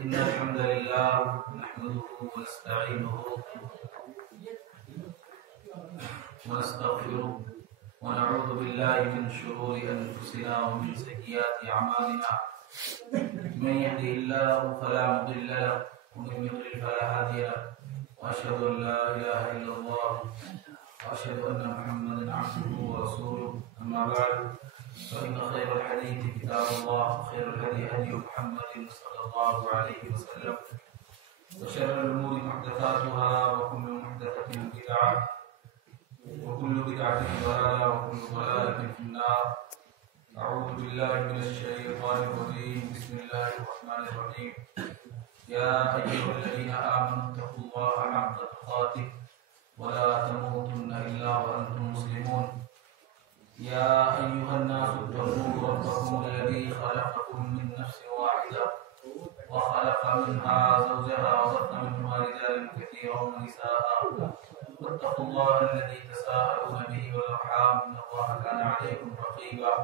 إن الحمد لله نحمده ونستعينه ونستغفره ونعوذ بالله من شرور أنفسنا ومن سيئات أعمالنا من يهده الله فلا مضل له ومن يضلل فلا هادي له وأشهد أن لا إله إلا الله وأشهد أن محمدا عبده ورسوله أما بعد فإن خير الحديث كتاب الله وخير الهدي هدي محمد صلى الله عليه وسلم وشر الأمور محدثاتها وكل محدثة بدعة وكل بدعة ضلالة وكل ضلالة في النار. أعوذ بالله من الشيطان الرجيم. بسم الله الرحمن الرحيم. يا أيها الذين آمنوا اتقوا الله حق تقاته ولا تموتن إلا وأنتم مسلمون. يا أيها الناس اتقوا ربكم الذي خلقكم من نفس واحدة وخلق منها زوجها وبث منهما رجالا كثيرا ونساء واتقوا الله الذي تساءلون به والأرحام إن الله كان عليكم رقيبا.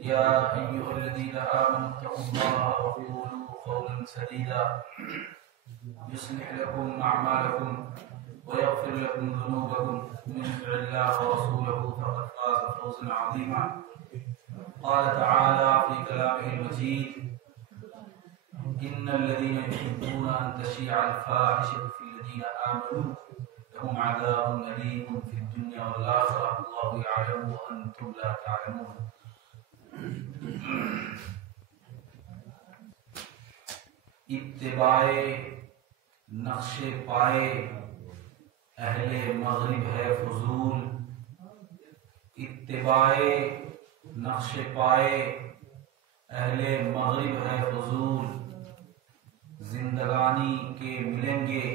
يا أيها الذين آمنوا اتقوا الله وقولوا قولا سديدا يصلح لكم أعمالكم ويغفر لكم ذنوبكم ومن يطع الله ورسوله فقد فاز فوزا عظيما. قال تعالى في كلامه المجيد: إن الذين يحبون أن تشيع الفاحشة في الذين آمنوا لهم عذاب أليم في الدنيا والآخرة والله يعلم وأنتم لا تعلمون. اتباع نقش پائے اہل مغرب ہے فضول. اتباع نقش پائے اہل مغرب ہے فضول. زندگانی کے ملیں گے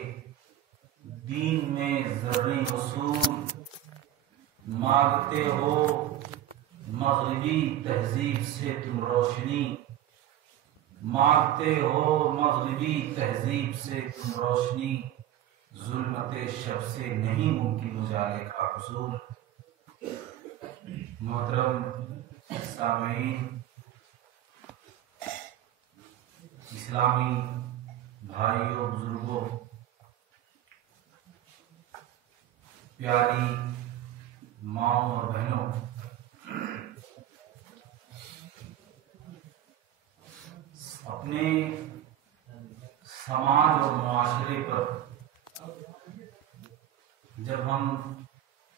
دین میں ذرّی اصول. مانگتے ہو مغربی تہذیب سے تم روشنی. مانگتے ہو مغربی تہذیب سے تم روشنی. ظلمت شب سے نہیں ممکن اجالے کا حصول. محترم سامعین، اسلامی بھائیوں، بزرگوں، پیاری ماؤں اور بہنوں، اپنے سماج اور معاشرے پر جب ہم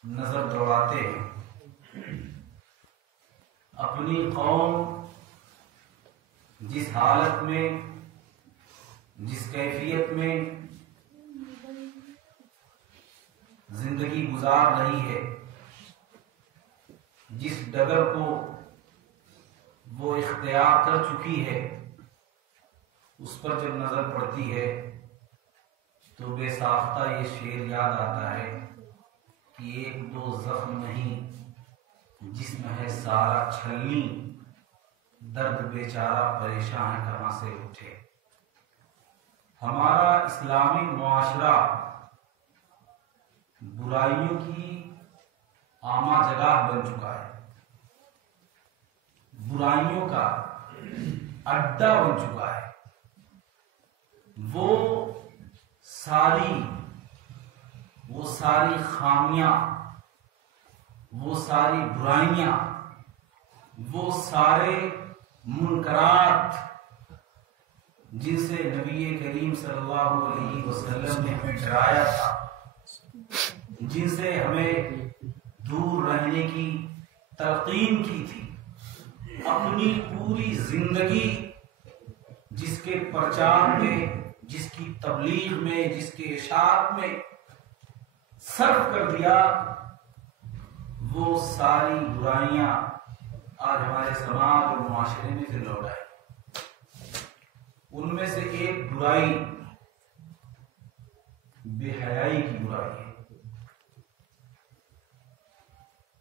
نظر دوڑاتے ہیں، اپنی قوم جس حالت میں، جس کیفیت میں زندگی گزار رہی ہے، جس ڈگر کو وہ اختیار کر چکی ہے، اس پر جب نظر پڑتی ہے تو بے ساختہ یہ شعر یاد آتا ہے کہ ایک دو زخم نہیں جسم ہے سارا چھلنی. درد بیچارہ پریشان ہے کہاں سے اٹھے. ہمارا اسلامی معاشرہ برائیوں کی عامہ جگہ بن چکا ہے، برائیوں کا اڈا بن چکا ہے. وہ ساری خامیاں، وہ ساری برائیاں، وہ سارے منکرات جن سے نبی کریم صلی اللہ علیہ وسلم نے ہمیں ڈرایا تھا، جن سے ہمیں دور رہنے کی تلقین کی تھی، اپنی پوری زندگی جس کے پرچار میں، جس کی تبلیغ میں، جس کے اشاعت میں صرف کر دیا، وہ ساری برائیاں آج ہمارے سماج اور معاشرے میں سے لوٹ آئی. ان میں سے ایک برائی بے حیائی کی برائی ہے.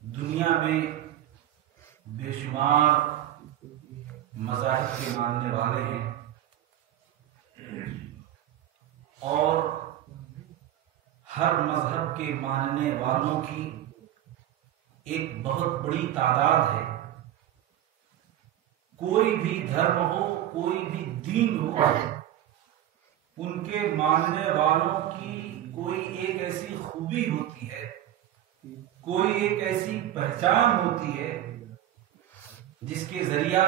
دنیا میں بے شمار مذاہب کے ماننے والے ہیں اور ہر مذہب کے ماننے والوں کی ایک بہت بڑی تعداد ہے. کوئی بھی دھرم ہو، کوئی بھی دین ہو، ان کے ماننے والوں کی کوئی ایک ایسی خوبی ہوتی ہے، کوئی ایک ایسی پہچان ہوتی ہے جس کے ذریعہ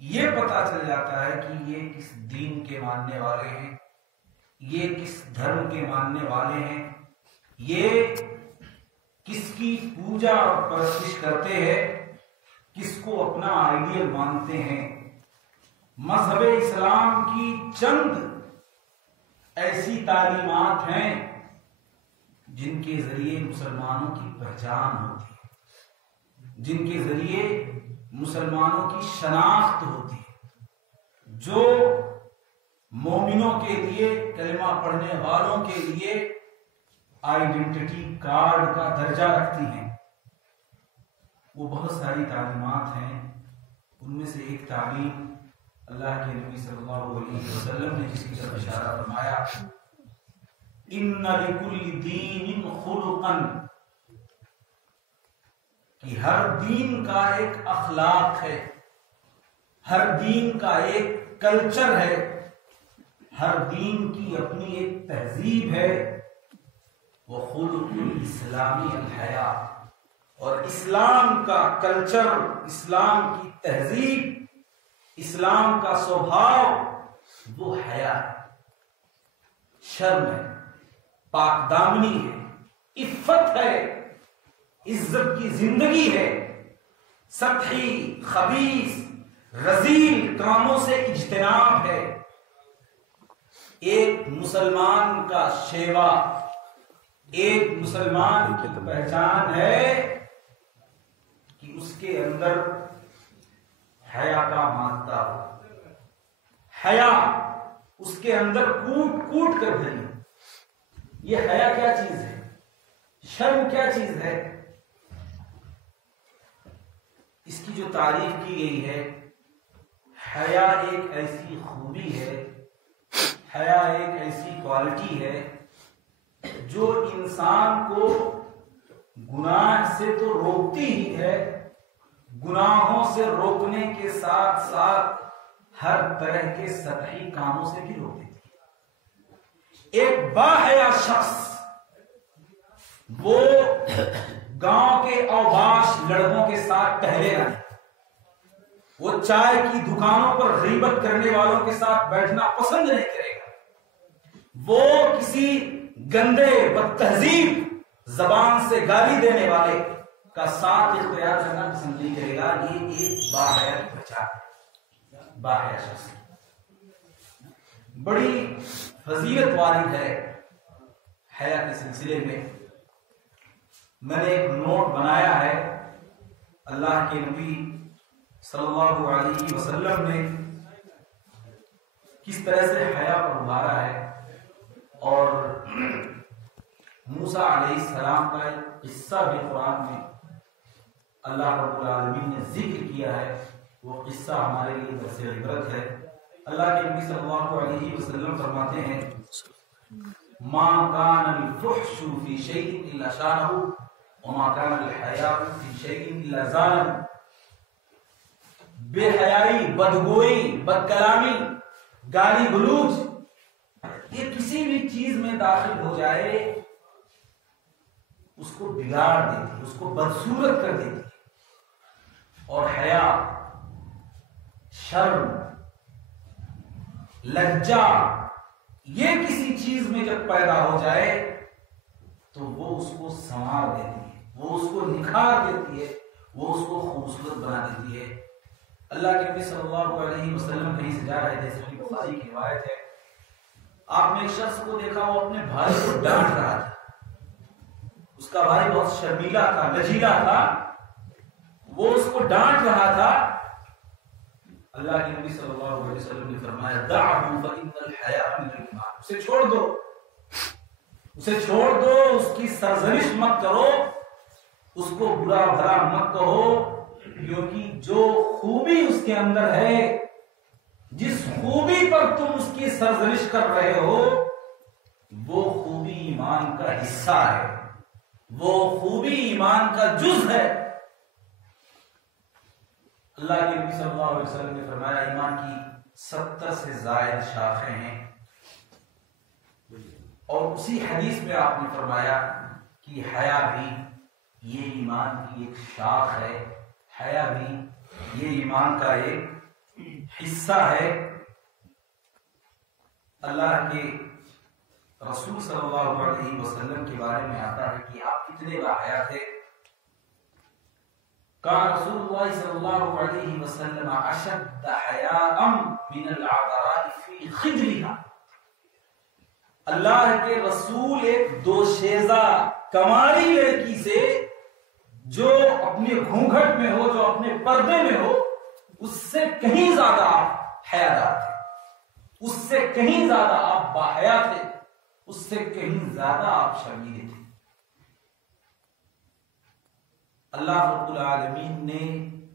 یہ پتا چل جاتا ہے کہ یہ کس دین کے ماننے والے ہیں، یہ کس دھرم کے ماننے والے ہیں، یہ کس کی پوجا اور پرستش کرتے ہیں، کس کو اپنا آئیڈیل مانتے ہیں۔ مذہب اسلام کی چند ایسی تعلیمات ہیں جن کے ذریعے مسلمانوں کی پہچان ہوتی ہے، جن کے ذریعے مسلمانوں کی شناخت ہوتی ہے، جو مومنوں کے لیے، کلمہ پڑھنے والوں کے لیے آئیڈینٹی کارڈ کا درجہ رکھتی ہیں۔ وہ بہت ساری تعلیمات ہیں، ان میں سے ایک تعلیم اللہ کے نبی صلی اللہ علیہ وسلم نے جس کی طرف اشارہ فرمایا، ان لکل دین خلقا، کہ ہر دین کا ایک اخلاق ہے، ہر دین کا ایک کلچر ہے، ہر دین کی اپنی ایک تہذیب ہے۔ وخلق الاسلامی الحیا، اور اسلام کا کلچر، اسلام کی تہذیب، اسلام کا سوبھاؤ وہ حیا ہے، شرم ہے، پاک دامنی ہے، عفت ہے، عزت کی زندگی ہے، سطحی، خبیث، رذیل کاموں سے اجتناب ہے۔ ایک مسلمان کا شیوا، ایک مسلمان کی پہچان ہے کہ اس کے اندر حیا کا مادہ ہو، حیا اس کے اندر کوٹ کوٹ کر بھری۔ یہ حیا کیا چیز ہے؟ شرم کیا چیز ہے؟ اس کی جو تعریف کی گئی ہے، حیا ایک ایسی خوبی ہے، حیا ایک ایسی کوالٹی ہے جو انسان کو گناہ سے تو روکتی ہی ہے، گناہوں سے روکنے کے ساتھ ساتھ ہر طرح کے سطحی کاموں سے بھی روک دیتی ہے۔ ایک باحیا شخص وہ گاؤں کے اوباش لڑکوں کے ساتھ ٹہلے گا، وہ چائے کی دکانوں پر غیبت کرنے والوں کے ساتھ بیٹھنا پسند نہیں کرے گا، وہ کسی گندے بد تہذیب زبان سے گالی دینے والے کا ساتھ اختیار کرنا پسند نہیں کرے گا۔ یہ ایک باحیا کی پہچان ہے، باحیا شخص بڑی فضیلت وارد ہے حیا کے سلسلے میں۔ میں نے ایک نوٹ بنایا ہے، اللہ کے نبی صلی اللہ علیہ وسلم نے کس طرح سے حیا پر ابھارا ہے، اور موسیٰ علیہ السلام کا ایک قصہ بھی قرآن میں اللہ رب العالمین نے ذکر کیا ہے۔ وہ قصہ ہمارے لیے درس عبرت ہے۔ اللہ کے نبی صلی اللہ علیہ وسلم فرماتے ہیں، ما کان الفحش فی شیء الا شانہ وما کان الحیاء فی شیء الا زانہ۔ بے حیائی، بدگوئی، بد کلامی، گالی گلوچ، یہ کسی بھی چیز میں داخل ہو جائے اس کو بگاڑ دیتی، اس کو بدصورت کر دیتی۔ اور حیا، شرم، لجا، یہ کسی چیز میں جب پیدا ہو جائے تو وہ اس کو سنوار دیتی ہے، وہ اس کو نکھار دیتی ہے، وہ اس کو خوبصورت بنا دیتی ہے۔ اللہ کے نبی صلی اللہ علیہ وسلم کہیں سے جا رہے تھے، صحیح بخاری کی روایت ہے، آپ نے ایک شخص کو دیکھا، وہ اپنے بھائی کو ڈانٹ رہا تھا، اس کا بھائی بہت شرمیلا تھا، لجیلا تھا، وہ اس کو ڈانٹ رہا تھا۔ اللہ کے نبی صلی اللہ علیہ وسلم نے فرمایا، دعہ فإن الحیاء من الایمان، اسے چھوڑ دو، اسے چھوڑ دو، اس کی سرزنش مت کرو، اس کو برا بھلا مت کہو، کیونکہ جو خوبی اس کے اندر ہے، جس خوبی پر تم اس کی سرزنش کر رہے ہو، وہ خوبی ایمان کا حصہ ہے، وہ خوبی ایمان کا جز ہے۔ اللہ کے نبی صلی اللہ علیہ وسلم نے فرمایا، ایمان کی 70 سے زائد شاخیں ہیں، اور اسی حدیث میں آپ نے فرمایا کہ حیا بھی یہ ایمان کی ایک شاخ ہے، حیا بھی یہ ایمان کا ایک حصہ ہے۔ اللہ کے رسول صلی اللہ علیہ وسلم کے بارے میں آتا ہے کہ آپ کتنے باحیا تھے۔ کان رسول اللہ صلی اللہ علیہ وسلم اشد حیاء من العذراء فی خدرها۔ اللہ کے رسول ایک دوشیزہ کماری لڑکی سے جو اپنے گھونگھٹ میں ہو، جو اپنے پردے میں ہو، اس سے کہیں زیادہ آپ حیادار تھے، اس سے کہیں زیادہ آپ باحیا تھے، اس سے کہیں زیادہ آپ شرمیلے تھے۔ اللہ رب العالمین نے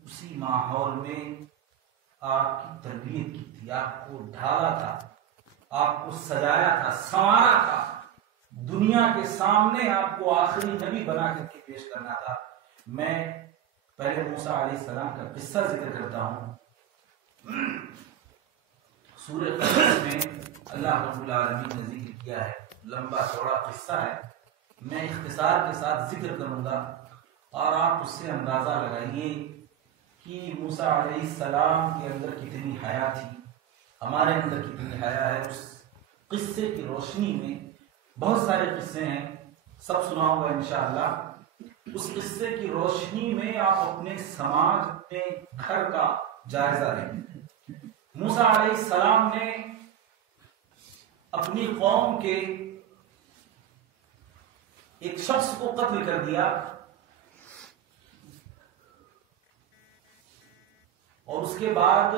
اسی ماحول میں آپ کی تربیت کی تھی، آپ کو ڈھالا تھا، آپ کو سجایا تھا، سنوارا تھا، دنیا کے سامنے آپ کو آخری نبی بنا کر کے پیش کرنا تھا۔ میں پہلے موسیٰ علیہ السلام کا قصہ ذکر کرتا ہوں۔ سورہ قصص میں اللہ رب العالمین نے ذکر کیا ہے، لمبا چوڑا قصہ ہے، میں اختصار کے ساتھ ذکر کروں گا اور آپ اس سے اندازہ لگائیے کہ موسیٰ علیہ السلام کے اندر کتنی حیا تھی، ہمارے اندر کتنی حیا ہے۔ اس قصے کی روشنی میں بہت سارے قصے ہیں، سب سناؤں گا انشاءاللہ۔ اس قصے کی روشنی میں آپ اپنے سماج، اپنے گھر کا جائزہ لیں۔ موسیٰ علیہ السلام نے اپنی قوم کے ایک شخص کو قتل کر دیا اور اس کے بعد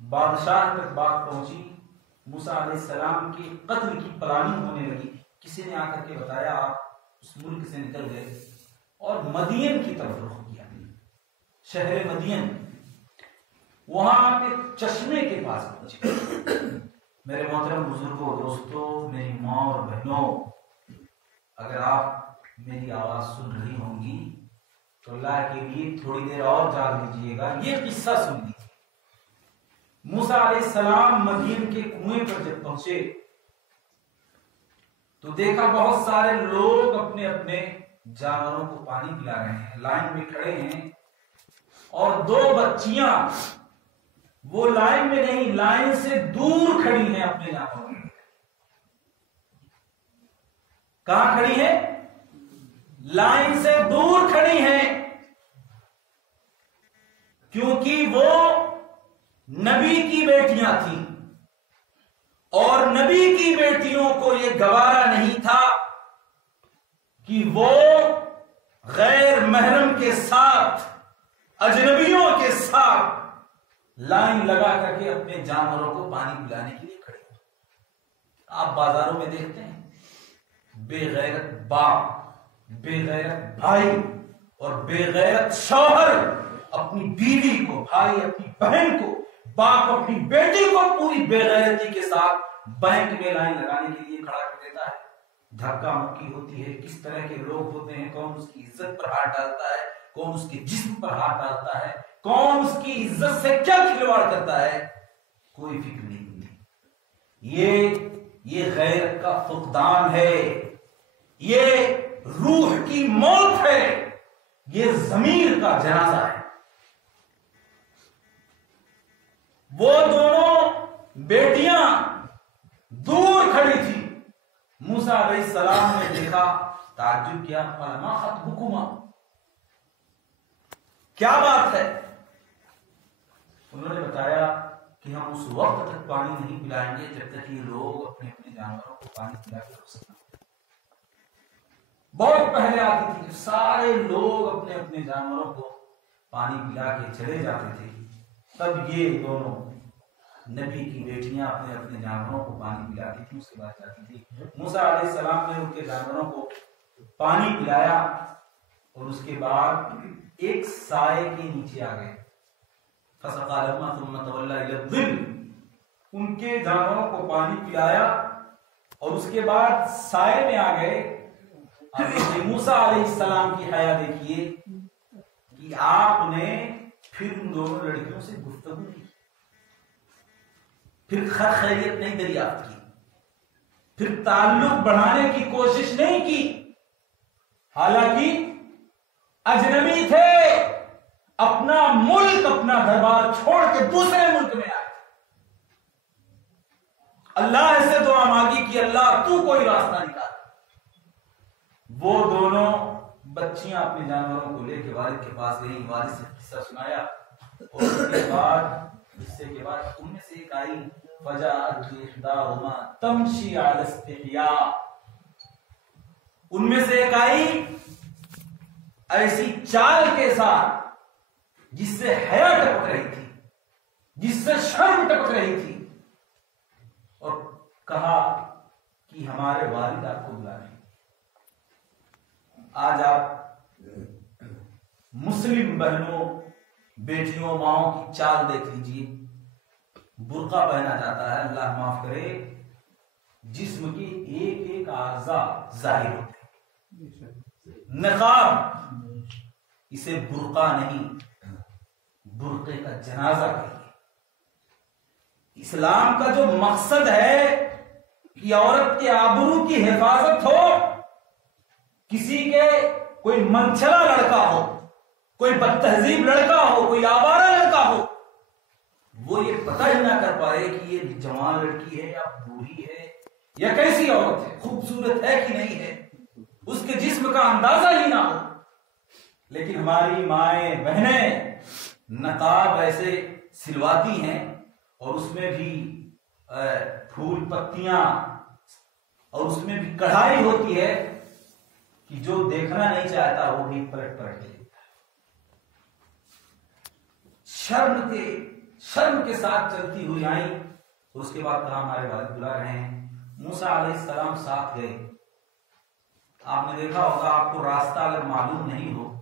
بادشاہ تک بات پہنچی، موسیٰ علیہ السلام کے قتل کی پلاننگ ہونے لگی۔ کسی نے آ کر کے بتایا آپ اس ملک سے نکل گئے اور مدین کی طرف رخ کیا، شہر مدین، وہاں پہ چشمے کے پاس پہنچے۔ میرے محترم بزرگوں، دوستوں، میری ماں اور بہنوں، اگر آپ میری آواز سن رہی ہوں گی تو اللہ کے لیے تھوڑی دیر اور جاگ لیجیے گا، یہ قصہ سن لیجیے۔ موسیٰ علیہ السلام مدین کے کنویں پر جب پہنچے تو دیکھا بہت سارے لوگ اپنے اپنے جانوروں کو پانی پلا رہے ہیں، لائن میں کھڑے ہیں، اور دو بچیاں وہ لائن میں نہیں، لائن سے دور کھڑی ہیں اپنے جانوروں میں۔ کہاں کھڑی ہیں؟ لائن سے دور کھڑی ہیں، کیونکہ وہ نبی کی بیٹیاں تھیں اور نبی کی بیٹیوں کو یہ گوارا نہیں تھا کہ وہ غیر محرم کے ساتھ، اجنبیوں کے ساتھ لائن لگا کر کے اپنے جانوروں کو پانی پلانے کے لیے کھڑے ہو۔ آپ بازاروں میں دیکھتے ہیں بے غیرت باپ، بے غیرت بھائی اور بے غیرت شوہر اپنی بیوی کو، بھائی اپنی بہن کو، باپ اپنی بیٹی کو پوری بے غیرتی کے ساتھ بینک میں لائن لگانے کے لیے کھڑا کر دیتا ہے۔ دھکا مکی ہوتی ہے، کس طرح کے لوگ ہوتے ہیں، کون اس کی عزت پر ہاتھ ڈالتا ہے، کون اس کے جسم پر ہاتھ ڈالتا ہے، کون اس کی عزت سے کیا کھلواڑ کرتا ہے، کوئی فکر نہیں ہوتی۔ یہ غیرت کا فقدان ہے، یہ روح کی موت ہے، یہ ضمیر کا جنازہ ہے۔ وہ دونوں بیٹیاں دور کھڑی تھی، موسیٰ علیہ السلام نے دیکھا، تعجب کیا، قال ما خطبکما، کیا بات ہے؟ انہوں نے بتایا کہ ہم اس وقت تک پانی نہیں پلائیں گے جب تک یہ لوگ اپنے اپنے جانوروں کو پانی پلا کے رکھ سکیں۔ بہت پہلے آتی تھی، سارے لوگ اپنے اپنے جانوروں کو پانی پلا کے چلے جاتے تھے، تب یہ دونوں نبی کی بیٹیاں اپنے اپنے جانوروں کو پانی پلاتی تھی، اس کے بعد جاتی تھی۔ موسیٰ علیہ السلام نے ان کے جانوروں کو پانی پلایا اور اس کے بعد ایک سائے کے نیچے آ گئے۔ فسقى لهما ثم تولى الى الظل، ان کے جانوروں کو پانی پلایا اور اس کے بعد سائے میں آ گئے۔ موسیٰ علیہ السلام کی حیا دیکھیے کہ آپ نے پھر ان دونوں لڑکیوں سے گفتگو کی، پھر خیر خیریت نہیں دریافت کی، پھر تعلق بڑھانے کی کوشش نہیں کی، حالانکہ اجنبی تھے، اپنا ملک اپنا گھر بار چھوڑ کے دوسرے ملک میں آئے، اللہ سے دعا مانگی کہ اللہ تو کوئی راستہ نکال۔ وہ دونوں بچیاں اپنے جانوروں کو لے کے والد کے پاس گئی، والد سے قصہ سنایا، اور اس کے بعد قصے کے بعد ان میں سے ایک آئی فجاءت احداہما تمشی علی استحیاء، ان میں سے ایک آئی ایسی چال کے ساتھ جس سے حیا ٹپک رہی تھی، جس سے شرم ٹپک رہی تھی، اور کہا کہ ہمارے والد آپ کو بلا رہے ہیں۔ آج آپ مسلم بہنوں، بیٹیوں، ماؤں کی چال دیکھ لیجیے، برقع پہنا جاتا ہے، اللہ معاف کرے، جسم کے ایک ایک اعضاء ظاہر ہوتے ہیں، نقاب اسے برقع نہیں، برقعے کا جنازہ کہیے۔ اسلام کا جو مقصد ہے کہ عورت کے آبرو کی حفاظت ہو، کسی کے کوئی منچلا لڑکا ہو، کوئی بد تہذیب لڑکا ہو، کوئی آوارہ لڑکا ہو، وہ یہ پتہ ہی نہ کر پائے کہ یہ جوان لڑکی ہے یا بوڑھی ہے یا کیسی عورت ہے، خوبصورت ہے کہ نہیں ہے، اس کے جسم کا اندازہ ہی نہ ہو۔ لیکن ہماری مائیں بہنیں نقاب ایسے سلواتی ہیں، اور اس میں بھی پھول پتیاں، اور اس میں بھی کڑھائی ہوتی ہے کہ جو دیکھنا نہیں چاہتا وہ بھی پلٹ پلٹ کے دیکھتا ہے۔ شرم کے ساتھ چلتی ہوئی آئیں، اور اس کے بعد کہا ہمارے والد بلا رہے ہیں۔ موسیٰ علیہ السلام ساتھ گئے۔ آپ نے دیکھا ہوگا، آپ کو راستہ اگر معلوم نہیں ہو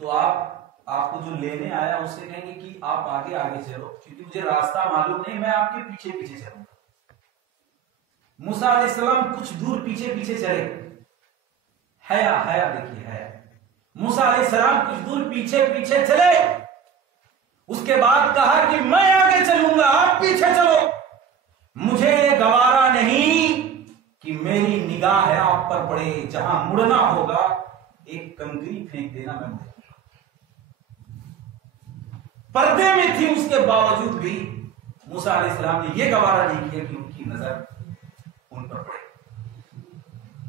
تو آپ کو جو لینے آیا اس سے کہیں گے کہ آپ آگے آگے چلو، کیونکہ مجھے راستہ معلوم نہیں، میں آپ کے پیچھے پیچھے چلوں گا۔ موسیٰ علیہ السلام کچھ دور پیچھے پیچھے چلے، حیا دیکھیے، حیا۔ موسیٰ علیہ السلام کچھ دور پیچھے پیچھے چلے، اس کے بعد کہا کہ میں آگے چلوں گا، آپ پیچھے چلو، مجھے یہ گوارا نہیں کہ میری نگاہ ہے آپ پر پڑے، جہاں مڑنا ہوگا ایک کنکری پھینک دینا، میں مڑوں گا۔ پردے میں تھی، اس کے باوجود بھی موسیٰ علیہ السلام نے یہ گوارا نہیں کیا کہ ان کی نظر ان پر پڑے۔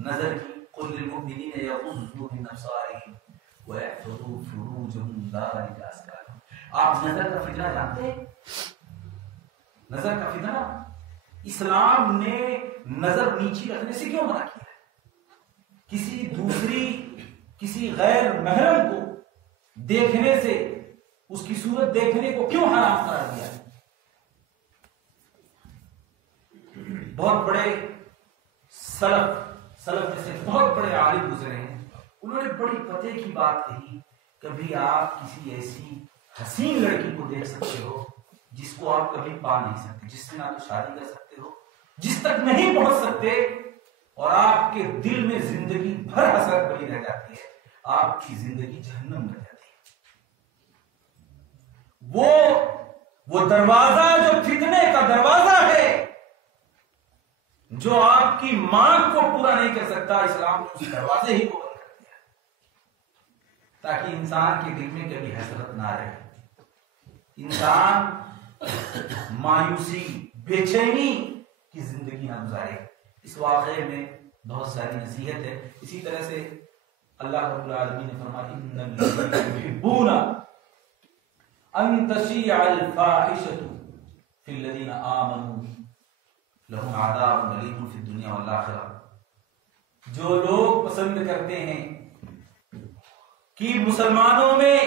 نظر کی قل للمؤمنین یغضوا من ابصارهم ويحفظوا فروجهم لا لباس لهم۔ آپ نظر کا فتنہ جانتے ہیں؟ نظر کا فتنہ اسلام نے نظر نیچی رکھنے سے کیوں منع کیا ہے؟ کسی غیر محرم کو دیکھنے سے، اس کی صورت دیکھنے کو کیوں حرام قرار دیا ہے؟ بہت بڑے سلف میں سے بہت بڑے عالم گزرے ہیں، انہوں نے بڑی پتے کی بات کہی، کبھی آپ کسی ایسی حسین لڑکی کو دیکھ سکتے ہو جس کو آپ کبھی پا نہیں سکتے، جس سے نہ تو شادی کر سکتے ہو، جس تک نہیں پہنچ سکتے، اور آپ کے دل میں زندگی بھر حسرت بنی رہ جاتی ہے، آپ کی زندگی جہنم میں جاتی ہے۔ وہ دروازہ جو فتنے کا دروازہ ہے، جو آپ کی مانگ کو پورا نہیں کر سکتا، اسلام نے اس دروازے ہی کو بند کر دیا تاکہ انسان کے دل میں کبھی حسرت نہ رہے، انسان مایوسی، بے چینی کی زندگی نہ گزارے۔ اس واقعے میں بہت ساری نصیحت ہے۔ اسی طرح سے اللہ رب العالمین نے فرمایا ان الذین یحبون ان تشیع الفاحشۃ فی الذین آمنوا لهم عذاب علیم فی الدنیا والآخرہ۔ جو لوگ پسند کرتے ہیں کہ مسلمانوں میں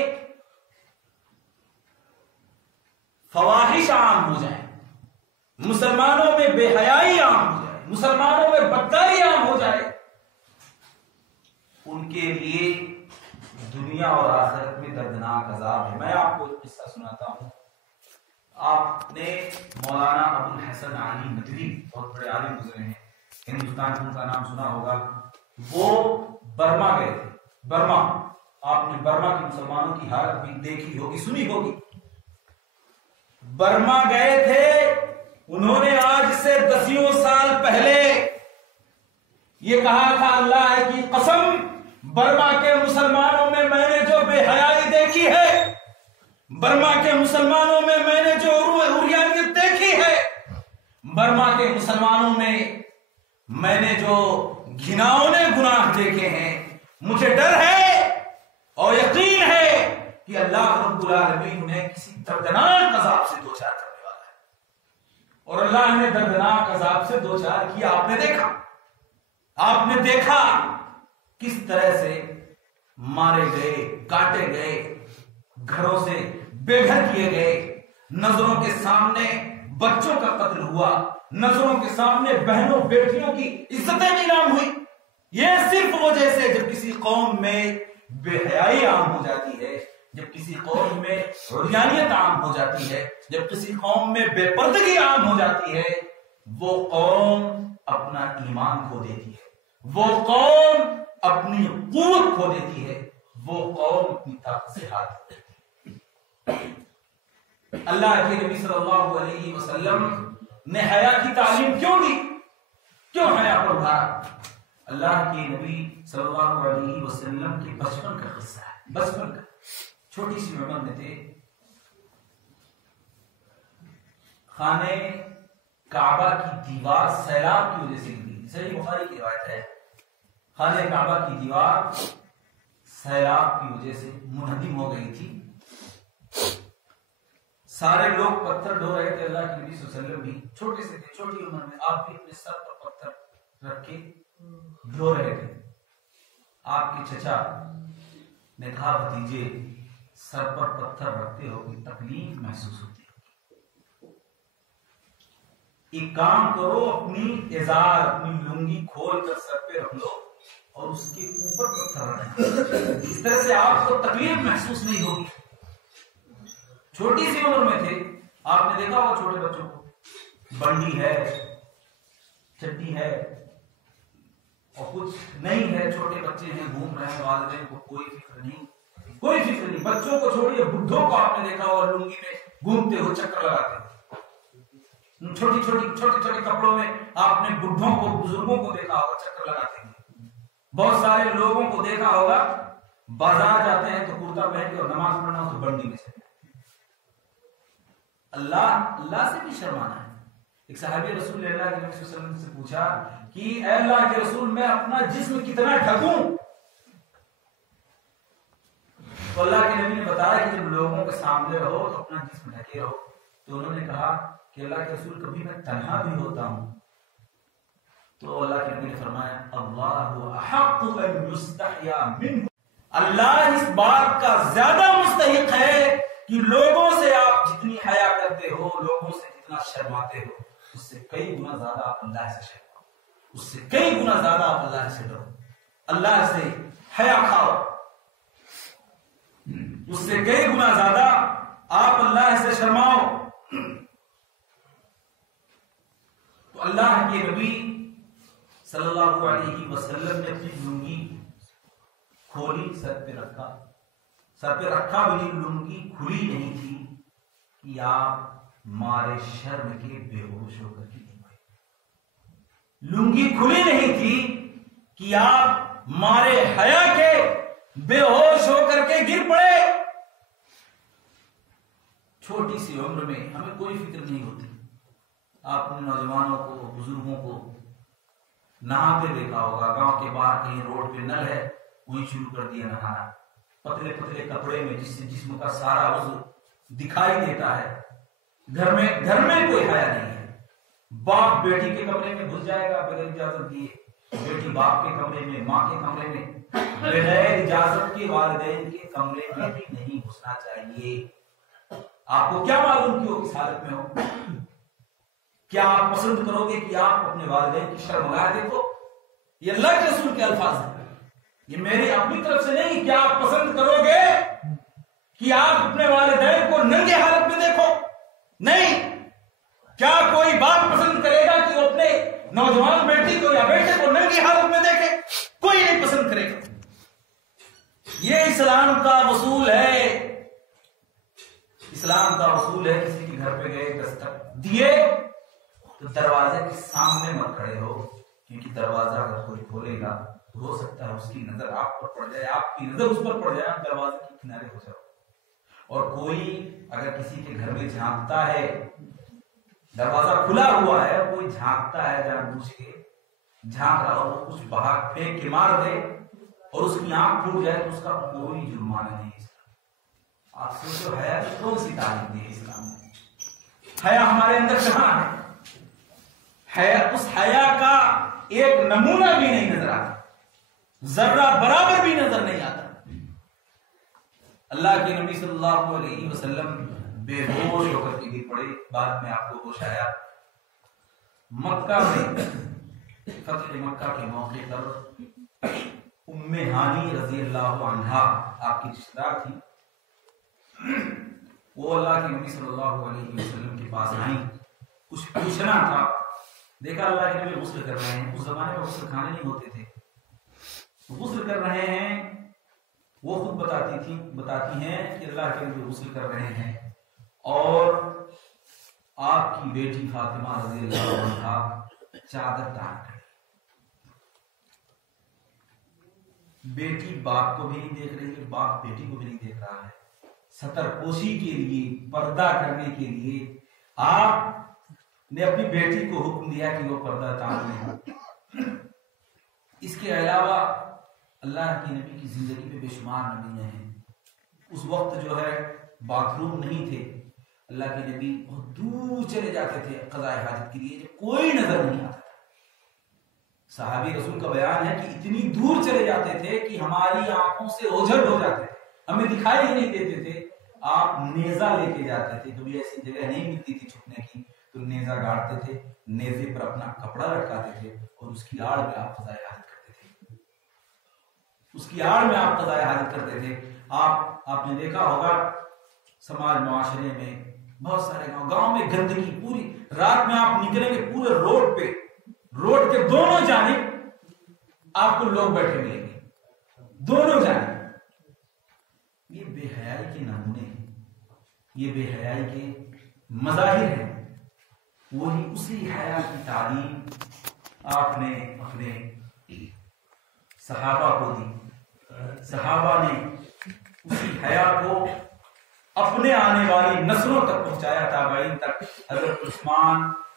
فواحش عام ہو جائیں، مسلمانوں میں بے حیائی عام ہو جائے، مسلمانوں میں بدکاری عام ہو جائے، ان کے لیے دنیا اور آخرت میں دردناک عذاب ہے۔ میں آپ کو ایک قصہ سناتا ہوں۔ آپ نے مولانا ابو الحسن علی ندوی، بہت بڑے عالم گزرے ہیں ہندوستان، ان کا نام سنا ہوگا۔ وہ برما گئے تھے۔ برما، آپ نے برما کے مسلمانوں کی حالت بھی دیکھی ہوگی، سنی ہوگی۔ برما گئے تھے، انہوں نے آج سے 10 سال پہلے یہ کہا تھا اللہ کی قسم، برما کے مسلمانوں میں میں نے جو بے حیائی دیکھی ہے، برما کے مسلمانوں میں میں نے جو عریانیت دیکھی ہے، برما کے مسلمانوں میں نے جو گھناؤنے گناہ دیکھے ہیں، مجھے ڈر ہے اور یقین ہے کہ اللہ رب العالمین انہیں کسی دردناک عذاب سے دوچار کرنے والا ہے۔ اور اللہ نے دردناک عذاب سے دوچار کیا۔ آپ نے دیکھا کس طرح سے مارے گئے، کاٹے گئے، گھروں سے بے گھر کیے گئے، نظروں کے سامنے بچوں کا قتل ہوا، نظروں کے سامنے بہنوں بیٹیوں کی عزتیں نیلام ہوئی۔ یہ صرف وجہ سے جب کسی قوم میں بے حیائی عام ہو جاتی ہے، جب کسی قوم میں عریانیت عام ہو جاتی ہے، جب کسی قوم میں بے پردگی عام ہو جاتی ہے، وہ قوم اپنا ایمان کھو دیتی ہے، وہ قوم اپنی قوت کھو دیتی ہے، وہ قوم اپنی طاقت سے ہار دیتی ہے۔ اللہ کے نبی صلی اللہ علیہ وسلم نے حیا کی تعلیم کیوں دی؟ کیوں حیا پر ابھارا؟ اللہ کے نبی صلی اللہ علیہ وسلم کے بچپن کا قصہ ہے۔ بچپن کا، چھوٹی سی عمر میں تھے، خانے کعبہ کی دیوار سیلاب کی وجہ سے گری۔ صحیح بخاری کی روایت ہے، خانے کعبہ کی دیوار سیلاب کی وجہ سے منہدم ہو گئی تھی۔ سارے لوگ پتھر ڈھو رہے تھے، اللہ کے نبی صلی اللہ علیہ وسلم بھی چھوٹے سے تھے، چھوٹی عمر میں آپ بھی اپنے سر پر پتھر رکھ کے ڈھو رہے تھے۔ آپ کے چچا نے کہا بھتیجے سر پر پتھر رکھتے ہو کہ تکلیف محسوس ہوتی ہے، ایک کام کرو، اپنی ازار اپنی لنگی کھول کر سر پہ رکھ لو اور اس کے اوپر پتھر رکھنا، اس طرح سے آپ کو تکلیف محسوس نہیں ہوگی۔ چھوٹی سی عمر میں تھے، آپ نے دیکھا وہ چھوٹے بچوں کو، بنڈی ہے، چٹی ہے اور کچھ نہیں ہے، چھوٹے بچے ہیں، گھوم رہے ہیں، والدین کو کوئی فکر نہیں، کوئی فکر نہیں۔ بچوں کو چھوڑیے، بڈھوں کو آپ نے دیکھا اور لنگی میں گھومتے ہوئے چکر لگاتے ہیں، چھوٹے کپڑوں میں آپ نے بڈھوں کو، بزرگوں کو دیکھا ہوگا چکر لگاتے ہیں۔ بہت سارے لوگوں کو دیکھا ہوگا بازار جاتے ہیں تو کرتا پہن کے اور نماز پڑھنا ہو تو بنڈی میں سے۔ اللہ سے بھی شرمانا ہے۔ ایک صحابی رسول اللہ کے نبی صلی اللہ علیہ وسلم سے پوچھا کہ اے اللہ کے رسول میں اپنا جسم کتنا ڈھکوں؟ تو اللہ کے نبی نے بتایا کہ جب لوگوں کے سامنے رہو تو اپنا جسم ڈھکے رہو۔ تو انہوں نے کہا کہ اللہ کے رسول کبھی میں تنہا بھی ہوتا ہوں، تو اللہ کے نبی نے فرمایا اللہ احق ان یستحیا منہ، اللہ اس بات کا زیادہ مستحق ہے کہ لوگوں سے آپ جتنی حیا کرتے ہو، لوگوں سے جتنا شرماتے ہو، اس سے کئی گنا زیادہ آپ اللہ سے شرماؤ، اس سے کئی گنا زیادہ آپ اللہ سے ڈرو، اللہ سے حیا کھاؤ، اس سے کئی گنا زیادہ آپ اللہ سے شرماؤ۔ تو اللہ کے نبی صلی اللہ علیہ وسلم نے اپنی لنگی کھولی، سر پہ رکھا بھی نہیں، لنگی کھلی نہیں تھی کہ آپ مارے شرم کے بے ہوش ہو کر کے گر پڑے، لنگی کھلی نہیں تھی کہ آپ مارے حیا کے بے ہوش ہو کر کے گر پڑے۔ چھوٹی سی عمر میں ہمیں کوئی فکر نہیں ہوتی۔ آپ نے نوجوانوں کو، بزرگوں کو نہاتے دیکھا ہوگا، گاؤں کے باہر کہیں روڈ پہ نل ہے، وہیں شروع کر دیا نہانا، پتلے پتلے کپڑے میں جس سے جسم کا سارا عضو دکھائی دیتا ہے۔ گھر میں کوئی حیا نہیں ہے۔ باپ بیٹی کے کمرے میں گھس جائے گا بغیر اجازت دیے، بیٹی باپ کے کمرے میں، ماں کے کمرے میں بغیر اجازت کے والدین کے کمرے میں بھی نہیں گھسنا چاہیے۔ آپ کو کیا معلوم کہ وہ کس حالت میں ہو؟ کیا آپ پسند کرو گے کہ آپ اپنے والدین کی شرمگاہ دیکھو؟ یہ اللہ کے رسول کے الفاظ ہیں، یہ میری اپنی طرف سے نہیں۔ کیا آپ پسند کرو گے کہ آپ اپنے والدین کو ننگے حالت میں دیکھو؟ نہیں۔ کیا کوئی باپ پسند کرے گا کہ وہ اپنے نوجوان بیٹی کو یا بیٹے کو ننگی حالت میں دیکھے؟ کوئی نہیں پسند کرے گا۔ یہ اسلام کا اصول ہے، اسلام کا اصول ہے۔ کسی کے گھر پہ گئے، دستک دیے تو دروازے کے سامنے مت کھڑے ہو، کیونکہ دروازہ اگر کوئی کھولے گا تو ہو سکتا ہے اس کی نظر آپ پر پڑ جائے، آپ کی نظر اس پر پڑ جائے، آپ دروازے کے کنارے ہو جاؤ. اور کوئی اگر کسی کے گھر میں جھانکتا ہے، دروازہ کھلا ہوا ہے، کوئی جھانکتا ہے، جان بوجھ کے جھانک رہا ہو، کچھ باہر پھینک کے مار دے اور اس کی آنکھ پھوٹ جائے تو اس کا کوئی جرمانہ نہیں. آپ سوچو حیا کی کون سی تعلیم دی ہے اسلام نے؟ حیا ہمارے اندر کہاں ہے؟ حیا، اس حیا کا ایک نمونہ بھی نہیں نظر آتا، ذرہ برابر بھی نظر نہیں آتا. اللہ کے نبی صلی اللہ علیہ وسلم بے ہوش ہو کر کے گر پڑے، بعد میں آپ کو ہوش آیا. مکہ میں فتح مکہ کے موقع پر ام ہانی رضی اللہ عنہا آپ کی رشتہ دار تھی، وہ اللہ کے نبی صلی اللہ علیہ وسلم کے پاس آئیں، کچھ پوچھنا تھا. دیکھا اللہ کے نبی غسل کر رہے ہیں، اس زمانے میں غسل خانے نہیں ہوتے تھے، غسل کر رہے ہیں. وہ خود بتاتی ہیں کہ اللہ کے نبی غسل کر رہے ہیں اور آپ کی بیٹی فاطمہ رضی اللہ عنہا چادر تان کر، بیٹی باپ کو بھی نہیں دیکھ رہی ہے، باپ بیٹی کو بھی نہیں دیکھ رہا ہے. ستر پوشی کے لیے، پردہ کرنے کے لیے آپ نے اپنی بیٹی کو حکم دیا کہ وہ پردہ تان لیں. اس کے علاوہ اللہ کے نبی کی زندگی میں بے شمار نبیاں ہیں. اس وقت جو ہے باتھ روم نہیں تھے، اللہ کے نبی بہت دور چلے جاتے تھے قضاء حاجت کے لیے جب کوئی نظر نہیں آتا. صحابی رسول کا بیان ہے کہ اتنی دور چلے جاتے تھے کہ ہماری آنکھوں سے اوجھل ہو جاتے تھے، ہمیں دکھائی ہی نہیں دیتے تھے. آپ نیزہ لے کے جاتے تھے، کبھی ایسی جگہ نہیں ملتی تھی چھپنے کی تو نیزہ گاڑتے تھے، نیزے پر اپنا کپڑا لٹکاتے تھے اور اس کی آڑ میں آپ قضاء حاجت کرتے تھے، اس کی آڑ میں آپ قضاء حاجت کرتے تھے. آپ نے دیکھا ہوگا سماج معاشرے میں بہت سارے گاؤں میں گندگی پوری رات میں آپ نکلیں گے پورے روڈ پہ، روڈ کے دونوں جانب آپ کو لوگ بیٹھے ملیں گے، دونوں جانب. یہ بے حیائی کے نمونے ہیں، یہ بے حیائی کے مظاہر ہیں. وہی اسی حیا کی تعلیم آپ نے اپنے صحابہ کو دی. صحابہ نے اسی حیا کو اپنے آنے والی نسلوں تک پہنچایا، تابعین تک. حضرت عثمان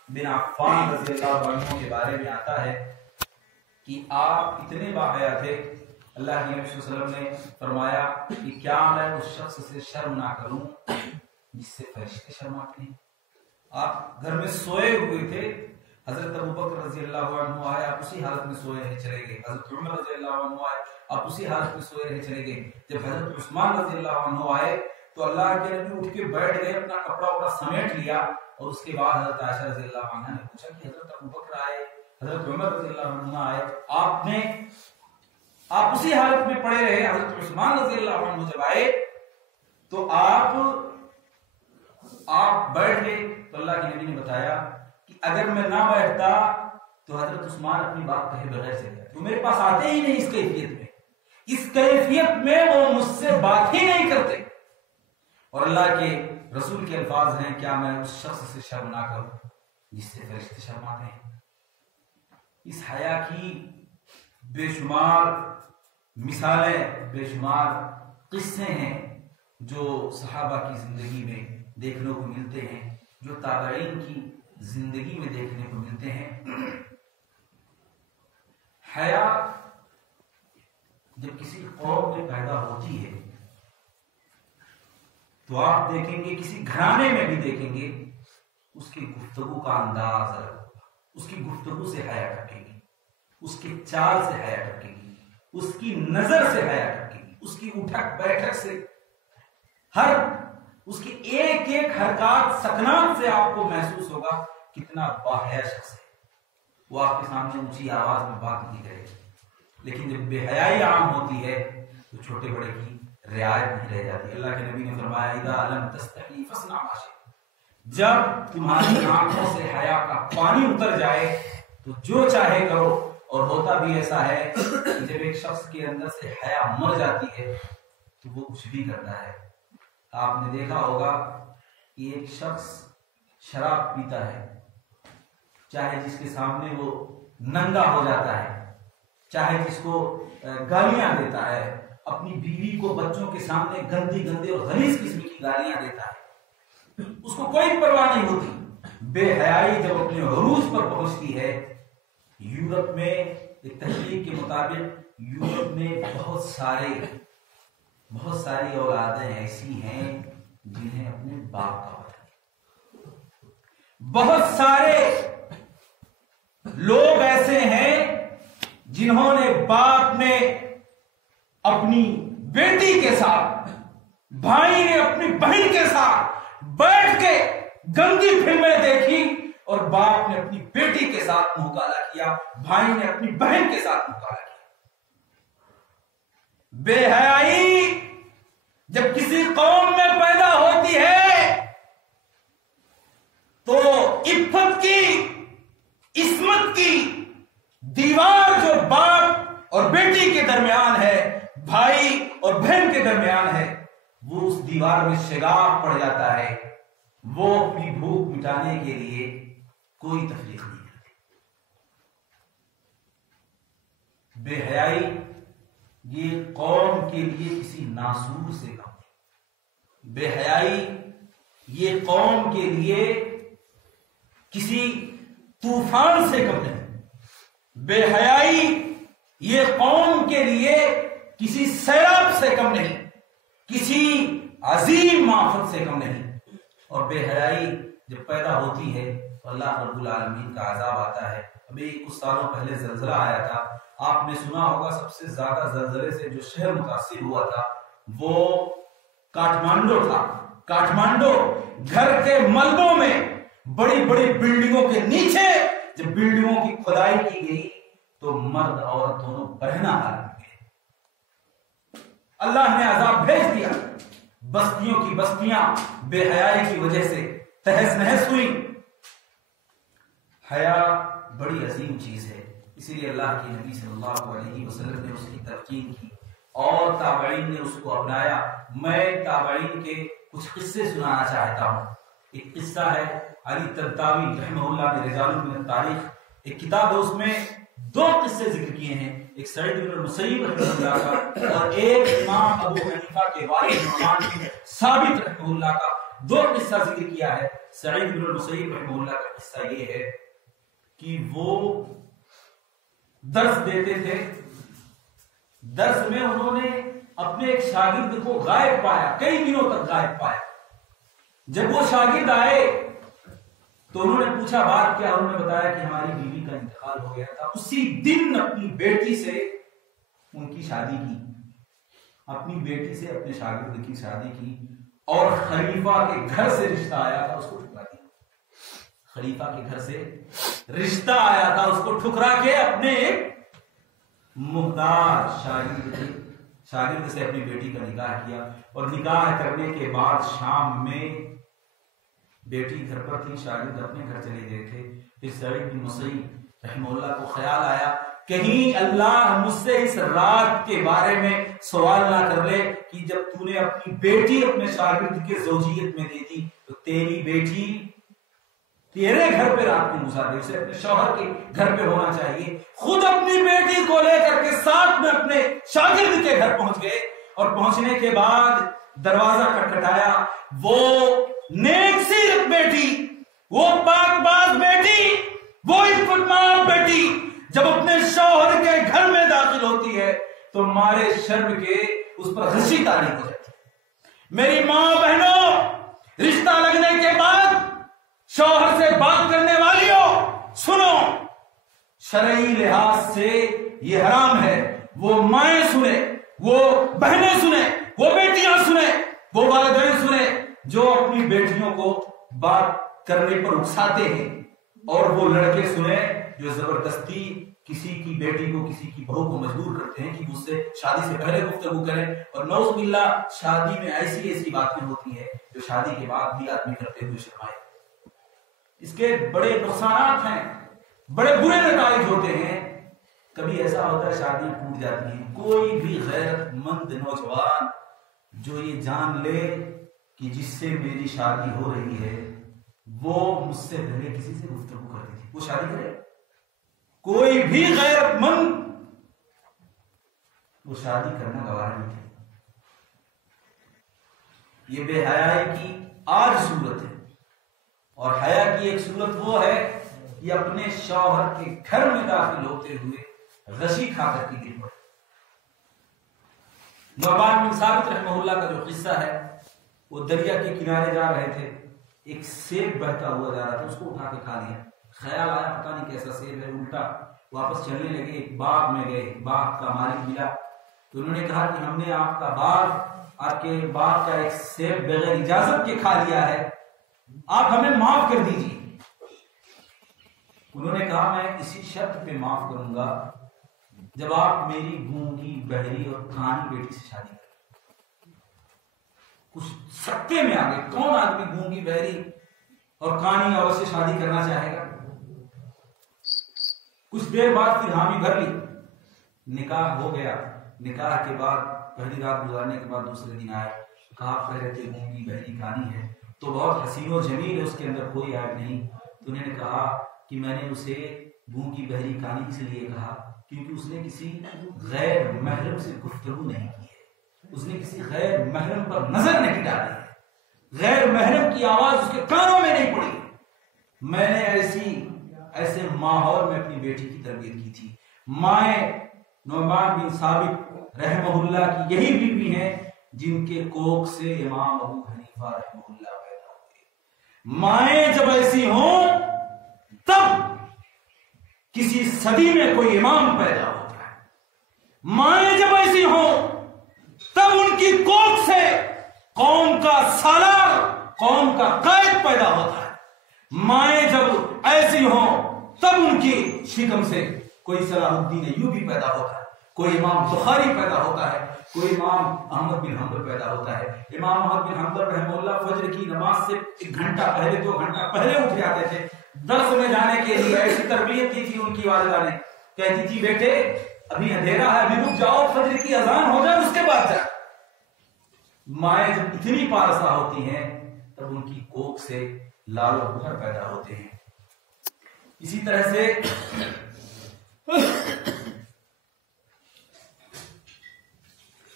بن عفان رضی اللہ عنہ کے بارے میں آتا ہے کہ آپ اتنے باحیا تھے، اللہ کے نبی صلی اللہ علیہ وسلم نے فرمایا کہ کیا میں اس شخص سے شرم نہ کروں جس سے فرشتے شرماتے ہیں. آپ گھر میں سوئے ہوئے تھے، حضرت ابوبکر رضی اللہ عنہ آئے، آپ اسی حالت میں سوئے رہے چلے گئے. حضرت عمر رضی اللہ عنہ آئے، آپ اسی حالت میں سوئے رہے چلے گئے. جب حضرت عثمان رضی اللہ عنہ آئے تو اللہ کے نبی اٹھ کے بیٹھ گئے، اپنا کپڑا سمیٹ لیا اور اس کے بعد حضرت عائشہ رضی اللہ عنہ نے پوچھا کہ حضرت ابوبکر آئے، حضرت عمر رضی اللہ عنہ آئے، آپ اسی حالت میں پڑے رہے. حضرت عثمان رضی اللہ عنہ جب آئے تو آپ بیٹھ گئے. تو اللہ کے نبی نے بتایا کہ اگر میں نہ بیٹھتا تو حضرت عثمان اپنی بات کہے بغیر چلے جاتے، وہ میرے پاس آتے ہی نہیں. اس کیفیت میں وہ مجھ سے بات ہی نہیں کرتے. اور اللہ کے رسول کے الفاظ ہیں، کیا میں اس شخص سے شرم نہ کروں جس سے فرشتے شرماتے ہیں. اس حیا کی بے شمار مثالیں، بے شمار قصے ہیں جو صحابہ کی زندگی میں دیکھنے کو ملتے ہیں، جو تابعین کی زندگی میں دیکھنے کو ملتے ہیں. حیا جب کسی قوم میں پیدا ہوتی ہے تو آپ دیکھیں گے، کسی گھرانے میں بھی دیکھیں گے، اس کی گفتگو کا انداز الگ ہوگا، اس کی گفتگو سے حیا ٹپکے گی، اس کے چال سے حیا ٹپکے گی، اس کی نظر سے حیا ٹپکے گی، اس کی اٹھک بیٹھک سے، ہر اس کی ایک ایک حرکات سکنات سے آپ کو محسوس ہوگا کتنا باحیا شخص ہے. وہ آپ کے سامنے اونچی آواز میں بات نہیں کرے، لیکن جب بے حیائی عام ہوتی ہے تو چھوٹے بڑے کی رعایت نہیں رہ جاتی. اللہ کے نبی نے فرمایا اذا لم تستحی فاصنع ما شئت، جب تمہاری آنکھوں سے حیا کا پانی اتر جائے تو جو چاہے کرو. اور ہوتا بھی ایسا ہے کہ جب ایک شخص کے اندر سے حیا مر جاتی ہے تو وہ کچھ بھی کرتا ہے. آپ نے دیکھا ہوگا کہ ایک شخص شراب پیتا ہے، چاہے جس کے سامنے وہ ننگا ہو جاتا ہے، چاہے جس کو گالیاں دیتا ہے، اپنی بیوی کو بچوں کے سامنے گندی گندی اور غلیظ قسم کی گالیاں دیتا ہے، اس کو کوئی پرواہ نہیں ہوتی۔ بے حیائی جب اپنے عروج پر پہنچتی ہے، یورپ میں ایک تحقیق کے مطابق یورپ میں بہت ساری اولادیں ایسی ہیں جنہیں اپنے باپ کا پتہ نہیں، بہت سارے لوگ ایسے ہیں جنہوں نے باپ نے اپنی بیٹی کے ساتھ، بھائی نے اپنی بہن کے ساتھ بیٹھ کے گندی فلمیں دیکھی، اور باپ نے اپنی بیٹی کے ساتھ منہ کالا کیا، بھائی نے اپنی بہن کے ساتھ منہ کالا کیا۔ بے حیائی جب کسی قوم میں پیدا ہوتی ہے تو عفت کی، عصمت کی دیوار جو باپ اور بیٹی کے درمیان ہے، بھائی اور بہن کے درمیان ہے، وہ اس دیوار میں شگاف پڑ جاتا ہے۔ وہ اپنی بھوک مٹانے کے لیے کوئی تفریق نہیں کرتے۔ بے حیائی یہ قوم کے لیے کسی ناسور سے کم نہیں، بے حیائی یہ قوم کے لیے کسی طوفان سے کم نہیں، بے حیائی یہ قوم کے لیے کسی سیلاب سے کم نہیں، کسی عظیم آفت سے کم نہیں۔ اور بے حیائی جب پیدا ہوتی ہے تو اللہ رب العالمین کا عذاب آتا ہے۔ ابھی کچھ سالوں پہلے زلزلہ آیا تھا، آپ نے سنا ہوگا سب سے زیادہ زلزلے سے جو شہر متاثر ہوا تھا وہ کاٹھمانڈو تھا۔ کاٹھمانڈو گھر کے ملبوں میں بڑی بڑی بلڈنگوں کے نیچے جب بلڈنگوں کی کھدائی کی گئی تو مرد عورت دونوں بہنا حالت میں گئے۔ اللہ نے عذاب بھیج دیا، بستیوں کی بستیاں بے حیائی کی وجہ سے تہس نہس ہوئی۔ حیا بڑی عظیم چیز ہے، اسی لیے اللہ کے نبی صلی اللہ علیہ وسلم نے اس کی تلقین کی اور تابعین نے اس کو اپنایا۔ میں تابعین کے کچھ قصے سنانا چاہتا ہوں۔ ایک قصہ ہے علی طنطاوی رحمہ اللہ نے رجال من التاریخ ایک کتاب ہے، اس میں دو قصے ذکر کیے ہیں، ایک سعید بن المسیب رحمہ اللہ کا اور ایک امام ابو حنیفہ کے والد نعمان بن ثابت رحمہ اللہ کا۔ دو قصہ ذکر کیا ہے۔ سعید بن المسیب رحمہ اللہ کا قصہ یہ ہے کہ وہ درس دیتے تھے، درس میں انہوں نے اپنے ایک شاگرد کو غائب پایا، کئی دنوں تک غائب پایا۔ جب وہ شاگرد آئے تو انہوں نے پوچھا بات کیا، انہوں نے بتایا کہ ہماری بیوی کا انتقال ہو گیا تھا۔ اسی دن اپنی بیٹی سے ان کی شادی کی، اپنی بیٹی سے اپنے شاگرد کی شادی کی، اور خلیفہ کے گھر سے رشتہ آیا تھا اس کو ٹھکرا دیا۔ خلیفہ کے گھر سے رشتہ آیا تھا اس کو ٹھکرا کے اپنے ایک محتاج شاگرد سے اپنی بیٹی کا نکاح کیا، اور نکاح کرنے کے بعد شام میں بیٹی گھر پر تھی، شاگرد اپنے گھر چلے گئے تھے۔ پھر سعید بن مسیب رحمہ اللہ کو خیال آیا کہیں اللہ مجھ سے اس رات کے بارے میں سوال نہ کر لے کہ جب تو نے اپنی بیٹی اپنے شاگرد کے زوجیت میں دی تھی تو تیری بیٹی تیرے گھر پہ رات میں گزارے، اسے اپنے شوہر کے گھر پہ ہونا چاہیے۔ خود اپنی بیٹی کو لے کر کے ساتھ میں اپنے شاگرد کے گھر پہنچ گئے، اور پہنچنے کے بعد دروازہ کھٹکھٹایا۔ وہ نیک سیرت بیٹی، وہ پاک باز بیٹی، وہ عفت مآب بیٹی جب اپنے شوہر کے گھر میں داخل ہوتی ہے تو مارے شرم کے اس پر غشی طاری ہو جاتی ہے۔ میری ماں بہنوں، رشتہ لگنے کے بعد شوہر سے بات کرنے والیوں سنو، شرعی لحاظ سے یہ حرام ہے۔ وہ مائیں سنے، وہ بہنیں سنیں، وہ بیٹیاں سنیں، وہ والدین سنیں جو اپنی بیٹیوں کو بات کرنے پر اکساتے ہیں، اور وہ لڑکے سنیں جو زبردستی کسی کی بیٹی کو، کسی کی بہو کو مجبور کرتے ہیں کہ اس سے شادی سے پہلے گفتگو کریں، اور نعوذ باللہ شادی میں ایسی باتیں ہوتی ہیں جو شادی کے بعد بھی آدمی کرتے ہوئے شرمائے۔ اس کے بڑے نقصانات ہیں، بڑے برے نتائج ہوتے ہیں۔ کبھی ایسا ہوتا ہے شادیاں ٹوٹ جاتی ہیں، کوئی بھی غیرت مند نوجوان جو یہ جان لے کہ جس سے میری شادی ہو رہی ہے وہ مجھ سے پہلے کسی سے گفتگو کرتی تھی، وہ شادی کرے؟ کوئی بھی غیرت مند وہ شادی کرنا گوارا نہیں تھے۔ یہ بے حیائی کی آج صورت ہے، اور حیا کی ایک صورت وہ ہے کہ اپنے شوہر کے گھر میں داخل ہوتے ہوئے غشی کھا کر کی گر پڑے۔ نعمان بن ثابت رحمہ اللہ کا جو قصہ ہے، وہ دریا کے کنارے جا رہے تھے، ایک سیب بہتا ہوا جا رہا تھا، اس کو اٹھا کے کھا لیا۔ خیال آیا پتہ نہیں کیسا سیب ہے، الٹا واپس چلنے لگے، ایک باغ میں گئے، باغ کا مالک ملا تو انہوں نے کہا کہ ہم نے آپ کا باغ، آپ کے باغ کا ایک سیب بغیر اجازت کے کھا لیا ہے، آپ ہمیں معاف کر دیجیے۔ انہوں نے کہا میں اسی شرط پہ معاف کروں گا جب آپ میری گونگی، بہری اور کانی بیٹی سے شادی کریں۔ کچھ سکتے میں آگے کون آدمی گونگی، بہری اور کانی عورت سے شادی کرنا چاہے گا؟ کچھ دیر بعد پھر حامی بھر لی، نکاح ہو گیا۔ نکاح کے بعد پہلی رات گزارنے کے بعد دوسرے دن آئے، کہا کہہ رہے تھے گونگی، بہری، کانی ہے تو بہت حسین و جمیل ہے، اس کے اندر کوئی عیب نہیں۔ تو انہوں نے کہا کہ میں نے اسے گونگی، بہری، کانی اس لیے کہا کیونکہ اس نے کسی غیر محرم سے گفتگو نہیں کی ہے، اس نے کسی غیر محرم پر نظر نہیں ڈالی ہے، غیر محرم کی آواز اس کے کانوں میں نہیں پڑی۔ میں نے ایسے ماحول میں اپنی بیٹی کی تربیت کی تھی۔ مائیں نعمان بن ثابت رحمہ اللہ کی یہی بیوی ہیں جن کے کوکھ سے امام ابو حنیفہ رحمہ اللہ پیدا ہوئے۔ مائیں جب ایسی ہوں تب کسی صدی میں کوئی امام پیدا ہوتا ہے، مائیں جب ایسی ہوں تب ان کی کوکھ سے قوم کا سالار، قوم کا قائد پیدا ہوتا ہے۔ مائیں جب ایسی ہوں تب ان کی شکم سے کوئی صلاح الدین ایوبی پیدا ہوتا ہے، کوئی امام بخاری پیدا ہوتا ہے، کوئی امام احمد بن حنبل پیدا ہوتا ہے۔ امام احمد بن حنبل رحمہ اللہ فجر کی نماز سے 1 گھنٹہ پہلے، 2 گھنٹہ پہلے اٹھ جاتے تھے، درس میں جانے کے لیے۔ ایسی تربیت دی تھی ان کی والدہ نے، کہتی تھی بیٹے ابھی اندھیرا ہے، ابھی رک جاؤ، فجر کی اذان ہو جائے اس کے بعد جا۔ مائیں جب اتنی پارسا ہوتی ہیں تب ان کی کوکھ سے لال و بخر پیدا ہوتے ہیں۔ اسی طرح سے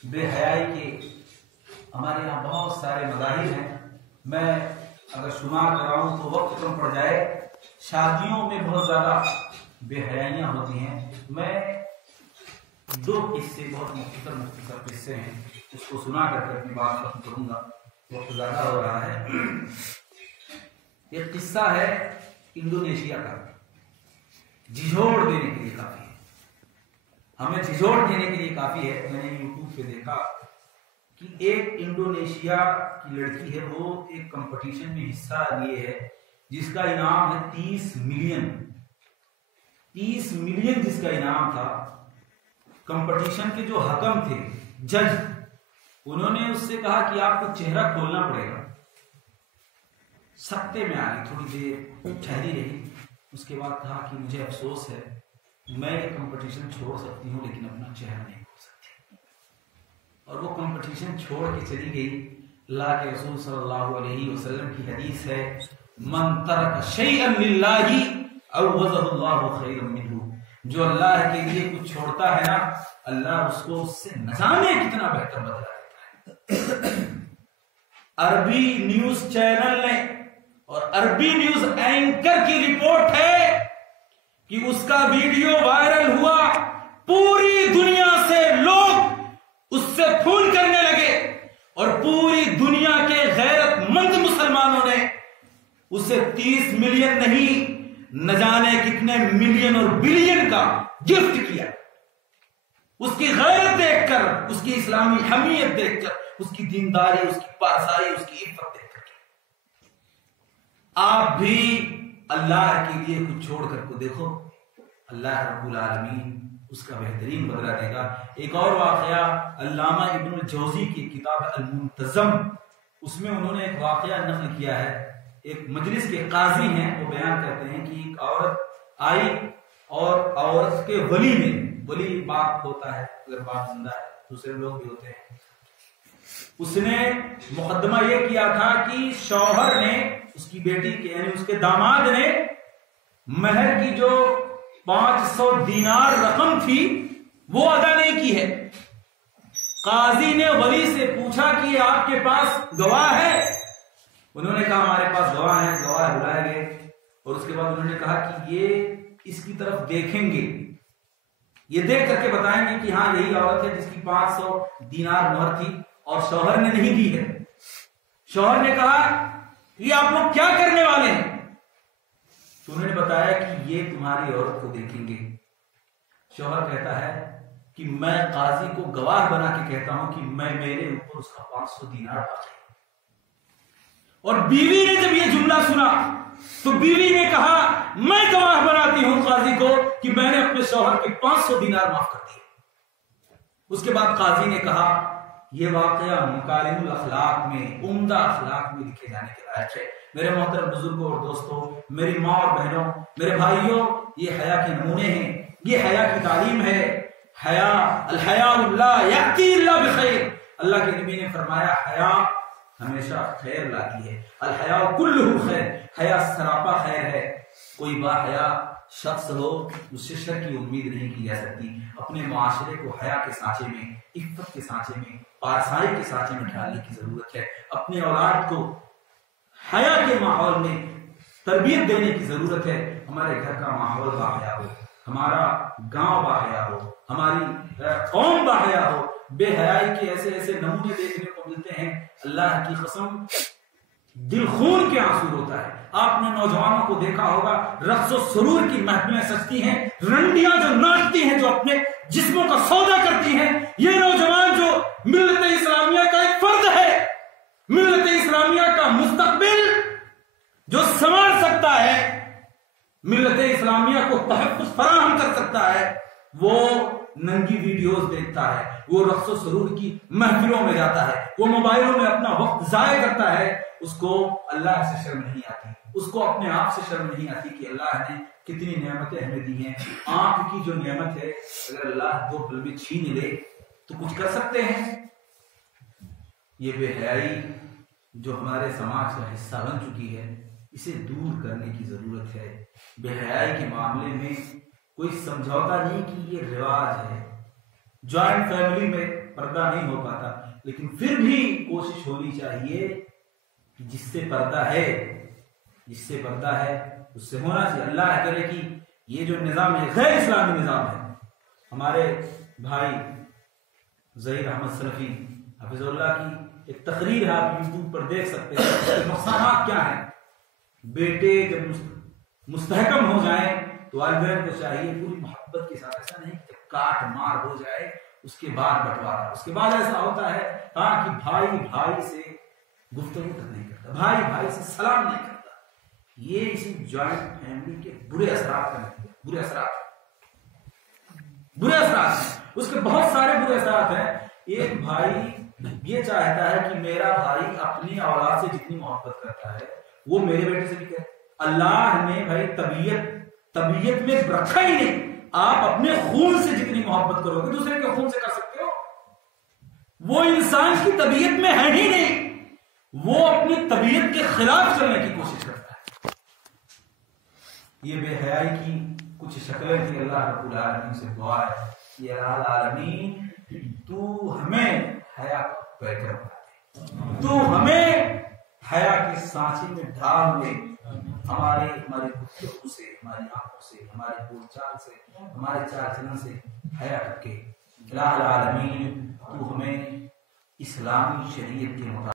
بے حیائی کے ہمارے یہاں بہت سارے مظاہر ہیں، میں اگر شمار کراؤں تو وقت کم پڑ جائے۔ شادیوں میں بہت زیادہ بے حیائیاں ہوتی ہیں۔ میں 2 قصے، بہت مختصر قصے ہیں، اس کو سنا کر اپنی بات ختم کروں گا، وقت زیادہ ہو رہا ہے۔ ایک قصہ ہے انڈونیشیا کا، جھجھوڑ دینے کے لیے کافی ہے، ہمیں جھجھوڑ دینے کے لیے کافی ہے۔ میں نے یوٹیوب پہ دیکھا کہ ایک انڈونیشیا کی لڑکی ہے، وہ ایک کمپٹیشن میں حصہ لیے ہے جس کا انعام ہے 30 ملین۔ 30 ملین جس کا انعام تھا۔ کمپٹیشن کے جو حکم تھے، جج، انہوں نے اس سے کہا کہ آپ کو چہرہ کھولنا پڑے گا۔ سکتے میں آ گئی، تھوڑی دیر ٹھہری رہی، اس کے بعد کہا کہ مجھے افسوس ہے، میں یہ کمپٹیشن چھوڑ سکتی ہوں لیکن اپنا چہرہ نہیں کھول سکتی۔ اور وہ کمپٹیشن چھوڑ کے چلی گئی۔ اللہ کے رسول صلی اللہ علیہ وسلم کی حدیث ہے، من ترک شیئا للہ عوضہ اللہ خیرا منہ، جو اللہ کے لیے کچھ چھوڑتا ہے نا، اللہ اس کو اس سے نہ جانے کتنا بہتر بدلا دیتا ہے۔ عربی نیوز چینل نے اور عربی نیوز اینکر کی رپورٹ ہے کہ اس کا ویڈیو وائرل ہوا، پوری دنیا سے لوگ اس سے پھول کرنے لگے، اور پوری دنیا کے غیرت مند مسلمانوں نے اسے 30 ملین نہیں، نہ جانے کتنے ملین اور بلین کا گفٹ کیا۔ اس کی غیرت دیکھ کر، اس کی اسلامی حمیت دیکھ کر، اس کی دینداری، اس کی پارسائی، اس کی عفت دیکھ کر۔ آپ بھی اللہ کے لیے کچھ چھوڑ کر کو دیکھو، اللہ رب العالمین اس کا بہترین بدلہ دے گا۔ ایک اور واقعہ علامہ ابن الجوزی کی کتاب المنتظم، اس میں انہوں نے ایک واقعہ نقل کیا ہے۔ ایک مجلس کے قاضی ہیں، وہ بیان کرتے ہیں کہ ایک عورت آئی اور عورت کے ولی نے، ولی باپ ہوتا ہے اگر باپ زندہ ہے، دوسرے لوگ بھی ہوتے ہیں، اس نے مقدمہ یہ کیا تھا کہ شوہر نے اس کی بیٹی کے یعنی اس کے داماد نے مہر کی جو 500 دینار رقم تھی وہ ادا نہیں کی ہے. قاضی نے ولی سے پوچھا کہ یہ آپ کے پاس گواہ ہے؟ انہوں نے کہا ہمارے پاس گواہ ہیں. گواہ بلائے گئے اور اس کے بعد انہوں نے کہا کہ یہ اس کی طرف دیکھیں گے, یہ دیکھ کر کے بتائیں گے کہ ہاں یہی عورت ہے جس کی 500 دینار مہر تھی اور شوہر نے نہیں دی ہے. شوہر نے کہا یہ آپ لوگ کیا کرنے والے ہیں؟ تو انہوں نے بتایا کہ یہ تمہاری عورت کو دیکھیں گے. شوہر کہتا ہے کہ میں قاضی کو گواہ بنا کے کہتا ہوں کہ میرے اوپر اس کا 500 دینار باقی. اور بیوی نے جب یہ جملہ سنا تو بیوی نے کہا میں گواہ بناتی ہوں قاضی کو کہ میں نے اپنے شوہر کے 500 دینار معاف کر دیے. اس کے بعد قاضی نے کہا یہ واقعہ مکارم الاخلاق میں, عمدہ اخلاق میں لکھے جانے کے لائق ہے. میرے محترم بزرگوں اور دوستوں, میری ماں اور بہنوں, میرے بھائیوں, یہ حیا کے نمونے ہیں, یہ حیا کی تعلیم ہے. حیا الحیاء لا یأتی الا بخیر. اللہ کے نبی نے فرمایا حیا ہمیشہ خیر لاتی ہے. الحیاء کلہ خیر, حیا سراپا خیر ہے. کوئی با حیا شخص ہو اس سے شر کی امید نہیں کی جا سکتی. اپنے معاشرے کو حیا کے سانچے میں, عفت کے سانچے میں, پارسائی کے سانچے میں ڈالنے کی ضرورت ہے. اپنے اولاد کو حیا کے ماحول میں تربیت دینے کی ضرورت ہے. ہمارے گھر کا ماحول باحیا ہو, ہمارا گاؤں باحیا ہو, ہماری قوم باحیا ہو. بے حیائی کے ایسے ایسے نمونے دیکھنے کو ملتے ہیں, اللہ کی قسم دل خون کے آنسو ہوتا ہے. آپ نے نوجوانوں کو دیکھا ہوگا رقص و سرور کی محفلیں سجتی ہیں, رنڈیاں جو ناچتی ہیں, جو اپنے جسموں کا سودا کرتی ہیں. یہ نوجوان جو ملت اسلامیہ کا ایک فرد ہے, ملت اسلامیہ کا مستقبل جو سنوار سکتا ہے, ملت اسلامیہ کو تحفظ فراہم کر سکتا ہے, وہ ننگی ویڈیوز دیکھتا ہے, وہ رقص و سرور کی محفلوں میں جاتا ہے, وہ موبائلوں میں اپنا وقت ضائع کرتا ہے. اس کو اللہ سے شرم نہیں آتی, اس کو اپنے آپ سے شرم نہیں آتی کہ اللہ نے کتنی نعمتیں ہمیں دی ہیں. آنکھ کی جو نعمت ہے اگر اللہ 2 پل میں چھین لے تو کچھ کر سکتے ہیں. یہ بے حیائی جو ہمارے سماج کا حصہ بن چکی ہے, اسے دور کرنے کی ضرورت ہے. بے حیائی کے معاملے میں کوئی سمجھوتا نہیں کہ یہ رواج ہے. جوائنٹ فیملی میں پردہ نہیں ہو پاتا, لیکن پھر بھی کوشش ہونی چاہیے کہ جس سے پردہ ہے اس سے ہونا چاہیے. اللہ کرے کہ یہ جو نظام ہے غیر اسلامی نظام ہے. ہمارے بھائی ظہیر احمد سلفی حفظ اللہ کی ایک تقریر آپ یوٹیوب پر دیکھ سکتے ہیں. نقصانات کیا ہیں؟ بیٹے جب مستحکم ہو جائیں تو والدین کو چاہیے پوری محبت کے ساتھ, ایسا نہیں کہ کاٹ مار ہو جائے اس کے بعد بٹوارا. اس کے بعد ایسا ہوتا ہے کہ بھائی بھائی سے گفتگو نہیں کرتا, بھائی بھائی سے سلام نہیں کرتا. یہ اسی جوائنٹ فیملی کے برے اثرات کا نتیجہ, برے اثرات ہیں. اس کے بہت سارے برے اثرات ہیں. ایک بھائی یہ چاہتا ہے کہ میرا بھائی اپنی اولاد سے جتنی محبت کرتا ہے وہ میرے بیٹے سے بھی کرے. اللہ نے بھائی طبیعت میں رکھا ہی نہیں. آپ اپنے خون سے جتنی محبت کرو گے دوسرے کے خون سے کر سکتے ہو. وہ انسان کی طبیعت میں ہے ہی نہیں, وہ اپنی طبیعت کے خلاف چلنے کی کوشش کرتا ہے. یہ بے حیائی کی کچھ شکلیں تھی. اللہ رب العالمین سے دعا ہے کہ العالمین تو ہمیں حیا پیدا بنا دے, تو ہمیں حیا کے سانچے میں ڈال دے. ہماری گفتگو سے, ہماری آنکھوں سے, ہمارے بول چال سے, ہمارے چال چلن سے حیا کر کے الہ العالمین تو ہمیں اسلامی شریعت کے مطابق